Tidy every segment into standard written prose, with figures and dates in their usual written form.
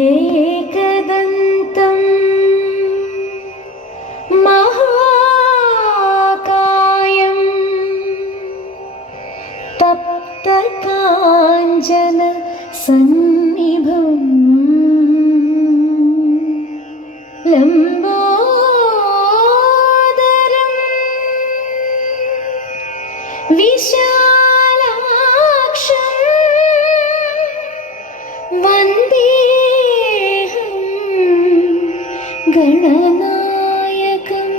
एकदन्तं महाकायं तप्तकाञ्चन सन्निभं लम्बोदरं विशालाक्षं वन्देऽहं गणनायकम्।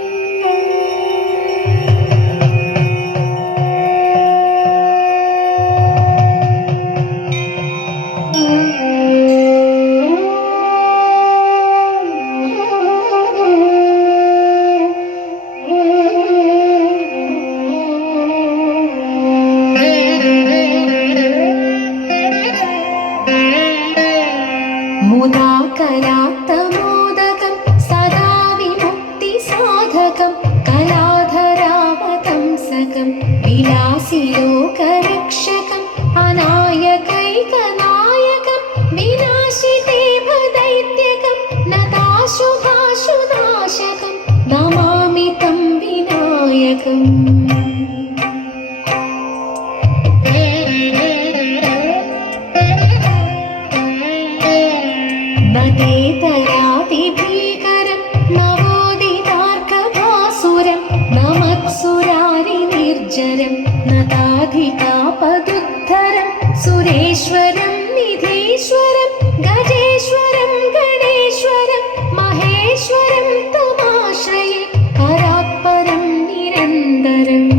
मुदाकरात्तमोदकं सदा विमुक्तिसाधकं कलाधरावतंसकं विलासिलोकरक्षकम् अनायकैकनायकं विनाशिते भदैत्यकं नताशुभाशुनाशकं नमामि तं विनायकम्। नदेतरातिभीकरं नवोदितार्कभासुरं नमत्सुरारिनिर्जरं नताधिकापदुद्धरं सुरेश्वरं निधीश्वरं गजेश्वरं गणेश्वरं महेश्वरं तमाश्रये परात्परं निरन्तरम्।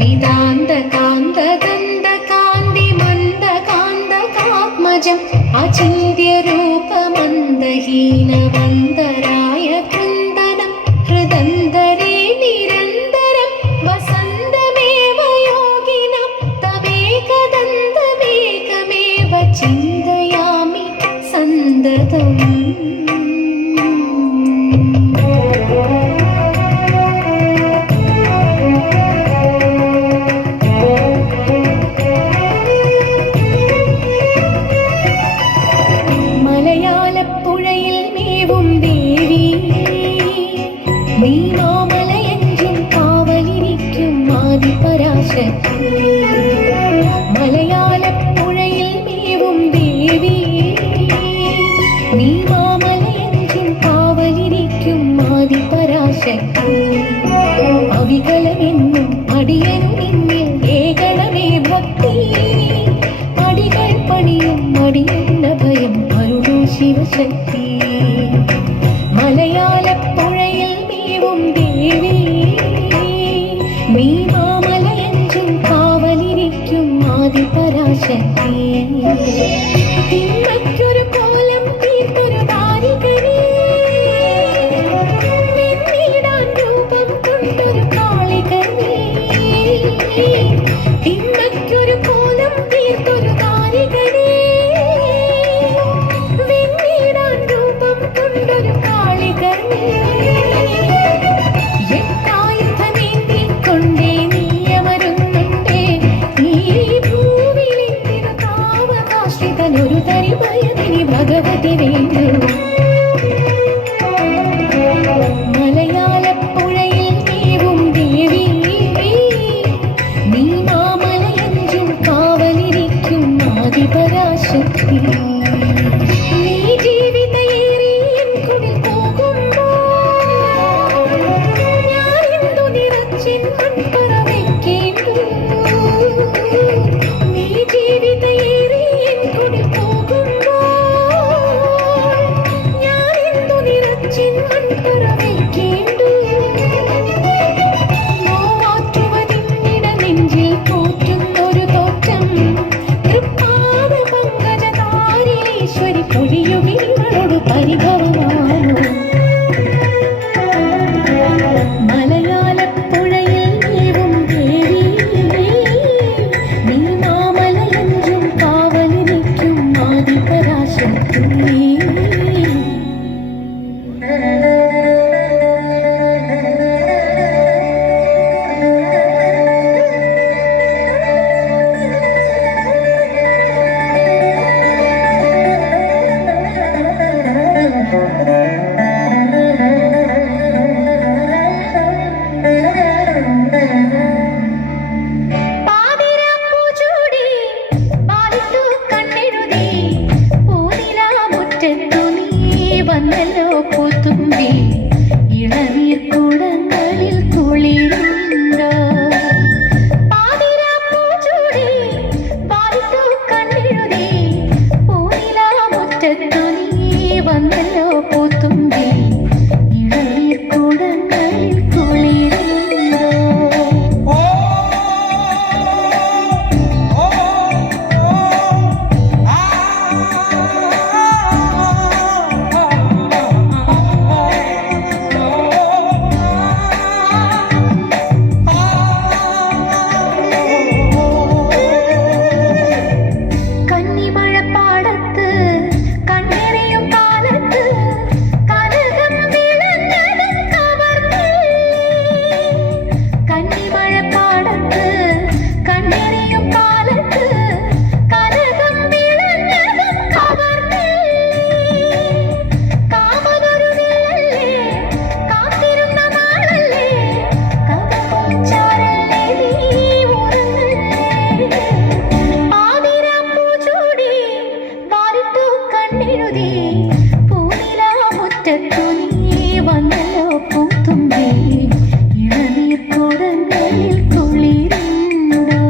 निदान्तकान्तदन्तकान्तिमन्दकान्तकात्मजम् अचिन्त्यरूपमन्दहीनवन्दराय कृन्दनं हृदन्तरे निरन्तरं वसन्तमेव योगिनं तमेकदन्तमेकमेव चिन्तयामि सन्ततम्। മലയാളപ്പുഴയിൽ മേവും ദേവി നീ മാമലയഞ്ചും കാവലിരിക്കും ആദിപരാശക്തി. മലയാളപ്പുഴയിൽ മേവും ദേവി നീ മാമലയഞ്ചും കാവലിരിക്കും ആദിപരാശക്തി. അവികലമെന്നും അടിയനു നിന്നിൽ ഏകണമേ ഭക്തി. അടികൾ പണിയും അടിയുന്ന ഭയം അരുളൂ ശിവശക്തി. മലയാളപ്പുഴയിൽ മേവും ദേവി നീ മാമലയഞ്ചും കാവലിരിക്കും ആദിപരാശക്തി. തിന്മയ്ക്കൊരു കോലം തീർത്തൊരു ദാരികനേ വെണ്ണീടാൻ രൂപം കൊണ്ടൊരു കാളികനേ. തിന്മയ്ക്കൊരു കോലം തീർത്തൊരു ദാരികനേ വെണ്ണീടാൻ രൂപം കൊണ്ടൊരു കാളികനേ. എട്ടായുധമേന്തിക്കൊണ്ടേ നീയമരുന്നുണ്ടേ ഈ ഭൂവിലെന്തിനു താവകാശ്രിതൻ പൂത്തുമ്പി ഇളനീർക്കുടങ്ങളിൽ കുളിരുണ്ടോ?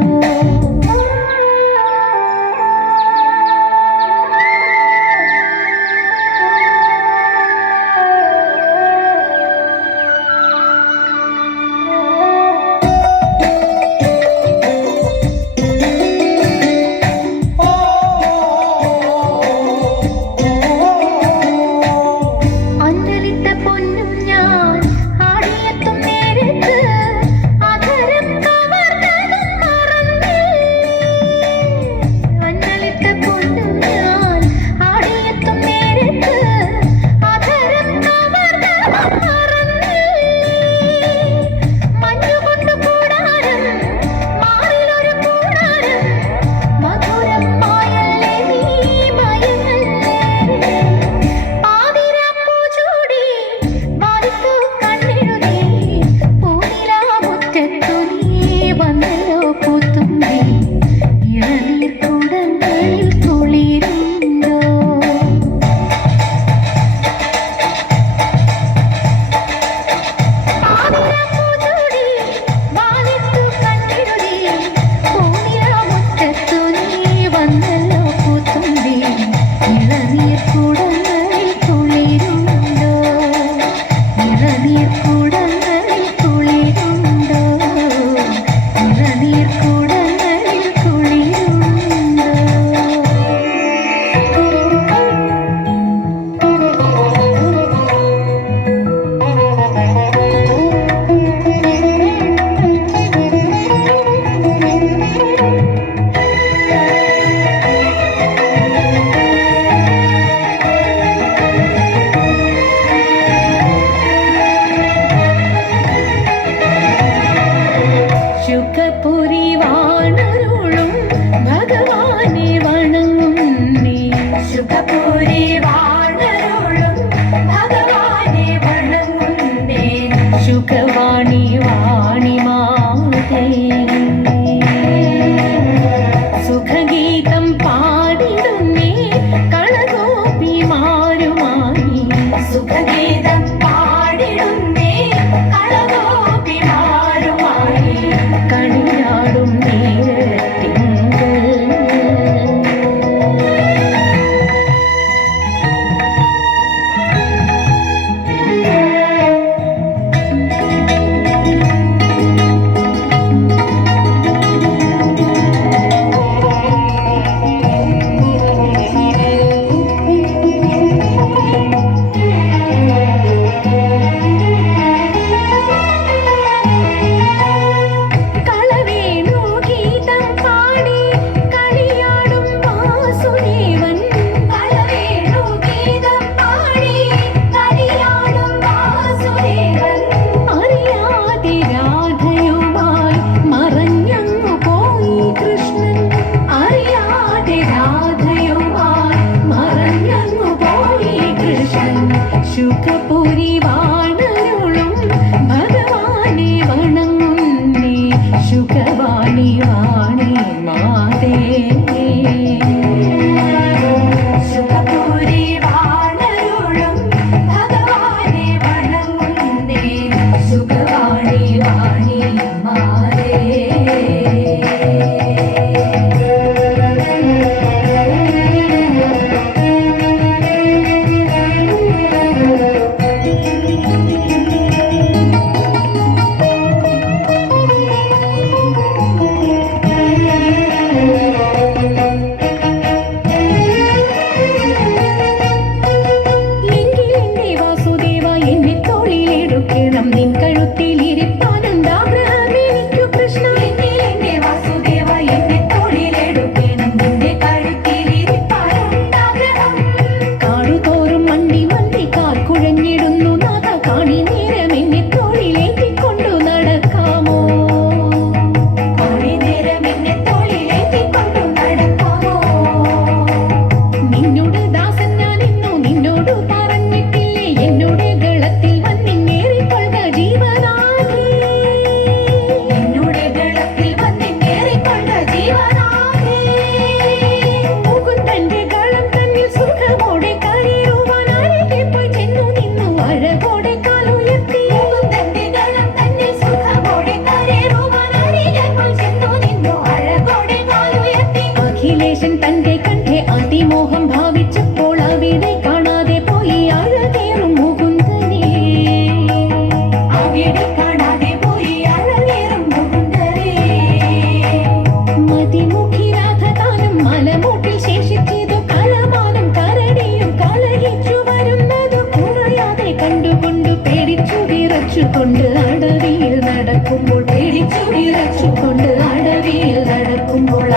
വിറച്ചുകൊണ്ട് അടവിയിൽ നടക്കുമ്പോൾ പേടിച്ചു വിറച്ചുകൊണ്ട് അടവിയിൽ നടക്കുമ്പോൾ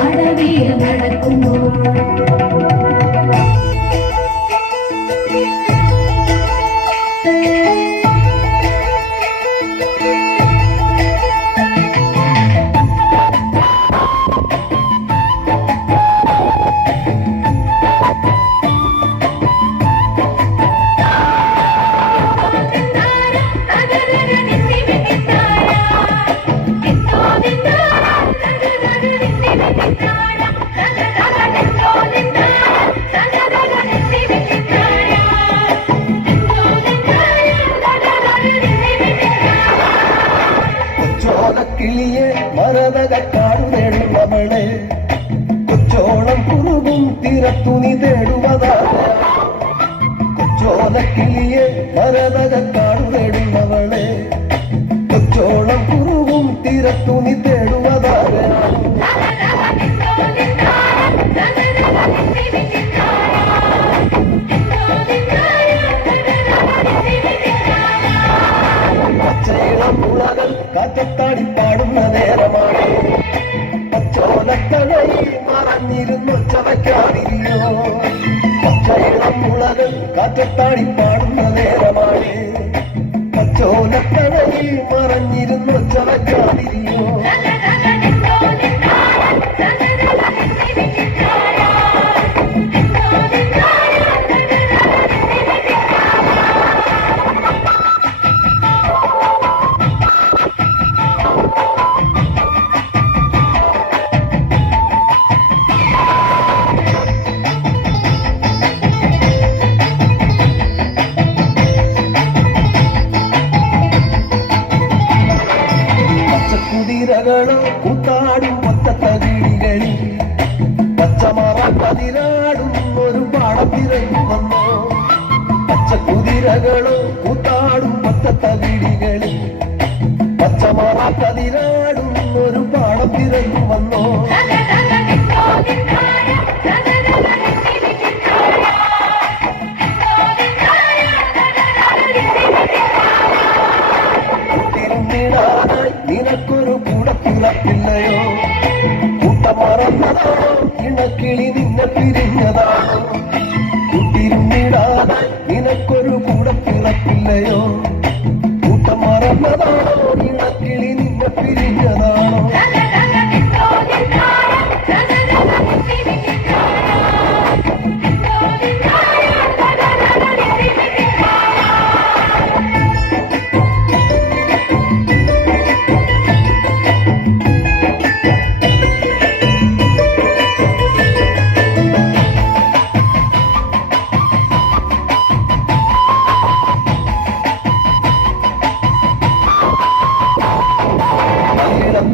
കിളിയെ മരതകക്കാടു തേടുന്നവളെ കൊച്ചോളം കുറുകും തിരത്തുനി തേടുവതാകെ കൊച്ചോലക്കിളിയെ മരതകക്കാടു തേടുന്നവളെ കൊച്ചോളം കുറുകും തിരത്തുനി തേടുവതാകെ പച്ചയിളം മുളകൾ കാറ്റത്താടി പാടുന്ന നേരമാണ് പച്ചോലത്തഴയിൽ മറഞ്ഞിരുന്നു ചവയ്ക്കാതിരിയോ പച്ചയിളം മുളകൾ കാറ്റത്താടി പാടുന്ന നേരമാണ് പച്ചോലത്തഴയിൽ മറഞ്ഞിരുന്നു ചവയ്ക്കാതിരിയോ കുതിരകളോ കൂത്താടും പത്തത്തകിളികളിൽ പച്ചമറ കതിരാടും ഒരു പാടത്തിറങ്ങി വന്നോ പച്ചക്കുതിരകളോ കൂത്താടും പത്തത്തകിളികളിൽ പച്ചമറ കതിരാടും ഒരു പാടത്തിറങ്ങി വന്നോ നിനക്കൊരു കൂടപ്പിറപ്പില്ലയോ കൂട്ടമറന്നതാണോ ഇണക്കിളി നിന്നെ പിരിഞ്ഞതാണോ കൂട്ടിരുന്നിടാതെ നിനക്കൊരു കൂടപ്പിറപ്പില്ലയോ കൂട്ടമറന്നതാണോ ഇണക്കിളി നിന്നെ പിരിഞ്ഞതാണോ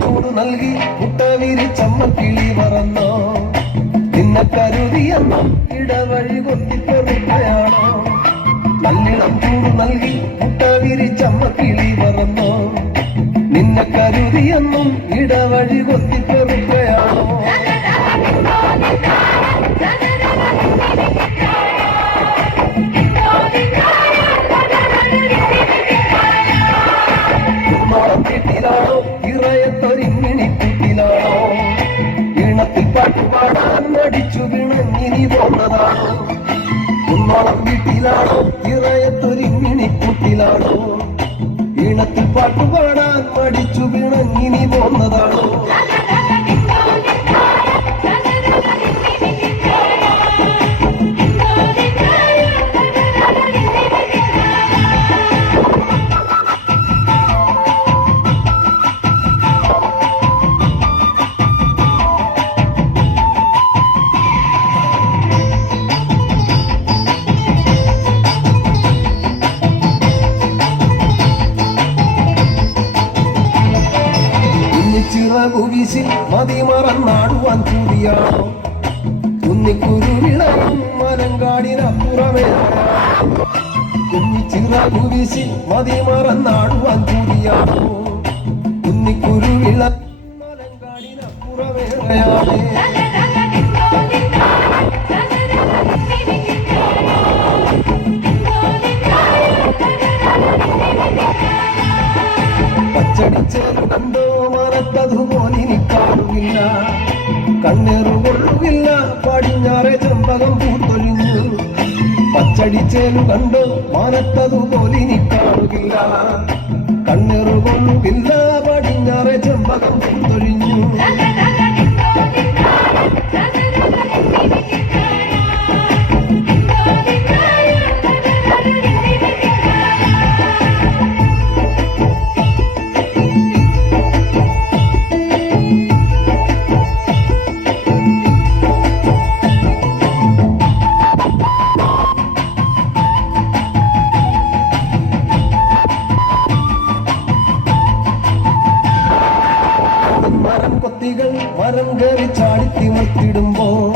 ചൂട് നൽകി മുട്ടവിരിച്ചമ്മ കിളി മറന്നോ നിന്നെ കരുതിയെന്നോ ഇടവഴി കൊത്തിപ്പെറുകയാണോ നല്ലിളം ചൂട് നൽകി മുട്ടവിരിച്ചമ്മ കിളി മറന്നോ നിന്നെ കരുതിയെന്നും ഇടവഴി കൊത്തിപ്പെറുകയാണോ വീട്ടിലാണോ ഇറയത്തൊരിങ്ങിണിക്കൂട്ടിലാണോ ഈണത്തിൽ പാട്ടുപാടാൻ മടിച്ചു വിണങ്ങിനി പോന്നതാണോ കുന്നോളം വീട്ടിലാണോ ഇറയത്തൊരിങ്ങിണിക്കൂട്ടിലാണോ ഈണത്തിൽ പാട്ടുപാടാൻ മടിച്ചു വിണങ്ങിനി പോന്നതാണോ ചിറകുവിശിൽ മതിമറന്നാടുവാൻ കൂടിയാണോ കുന്നിക്കുരുവിളയും മലങ്കാടിനപ്പുറമേ കുഞ്ഞിച്ചിറകുവിശിൽ മതിമറന്നാടുവാൻ കൂടിയാണോ കുന്നിക്കുരുവിള മലങ്കാടിനപ്പുറമേറെയാണേ കാറ്റടിച്ചേലും കണ്ടോ മാനത്തതുപോലെ ഇനി കാണുകില്ല കണ്ണെറുകൊള്ളുകില്ല പടിഞ്ഞാറെ ചെമ്പകം തൊഴിഞ്ഞു കൊത്തികൾ മരം കയറി ചാടിത്തിമർത്തിടുമ്പോൾ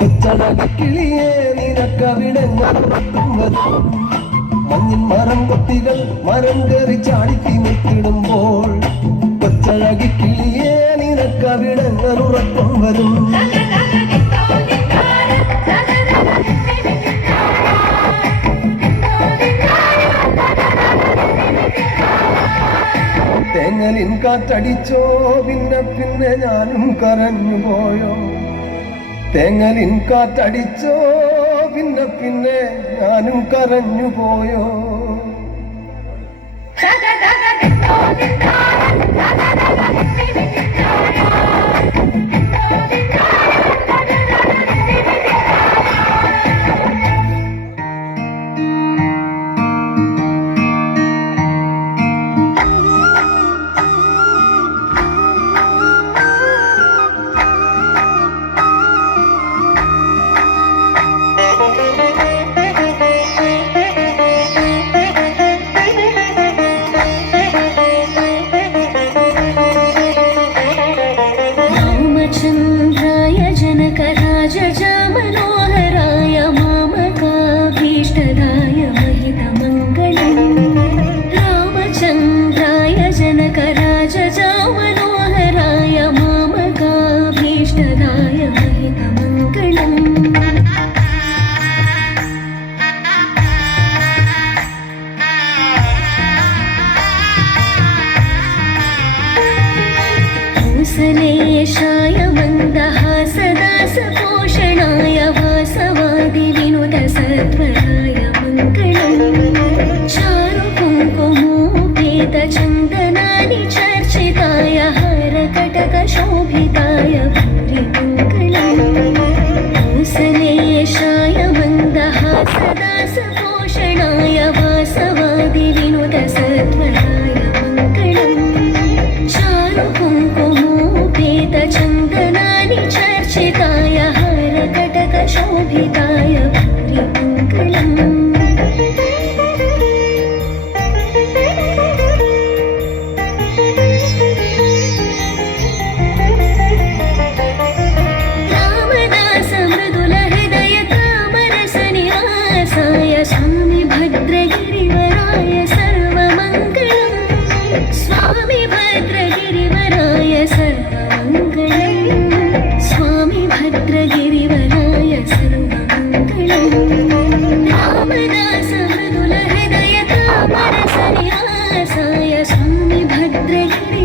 കൊച്ചടകിളിയെ നിനക്കവിടങ്ങും മഞ്ഞിൻ മരം കൊത്തികൾ മരം കയറി ചാടിത്തിമർത്തിടുമ്പോൾ കൊച്ചഴകിളിയെ നിനക്കവിടങ്ങുറക്കം വരും തേങ്ങലിൻ കാറ്റടിച്ചോ പിന്നെ ഞാനും കരഞ്ഞു പോയോ തേങ്ങലിൻ കാറ്റടിച്ചോ പിന്നെ ഞാനും കരഞ്ഞു പോയോ रामचन्द्राय जनकराजमनोहराय मामकाभीष्टदाय महितमङ्गलम् रामचन्द्राय जनकराजमनोहराय मामकाभीष्टदाय महितमङ्गलम् कौसलेशाय मन्दहासदासपोषणाय वासवादिविनुतसत्वराय मङ्गलम् चारुकुङ्कुमोपेतचन्दनानि चर्चिताय हारकटकशोभिताय भूरिमङ्गलम् कौसलेशाय मन्दहासदासपोषणाय वासवादिविनुतसत्वराय मङ्गलम् चारुकुङ्कुमोपेतचन्दनानि चर्चिताय हारकटकशोभिताय भूरिमङ्गलम् रामदास मृदुलहृदय तामरसनिवासाय स्वामि भद्रगिरिवराय सर्वमङ्गलम् स्वामि भद्रगिरिवराय सर्वमङ्गलम् स्वामि भद्रगिरिवराय सर्वमङ्गलम् रामदास मृदुलहृदय तामरसनिवासाय स्वामि भद्रगिरि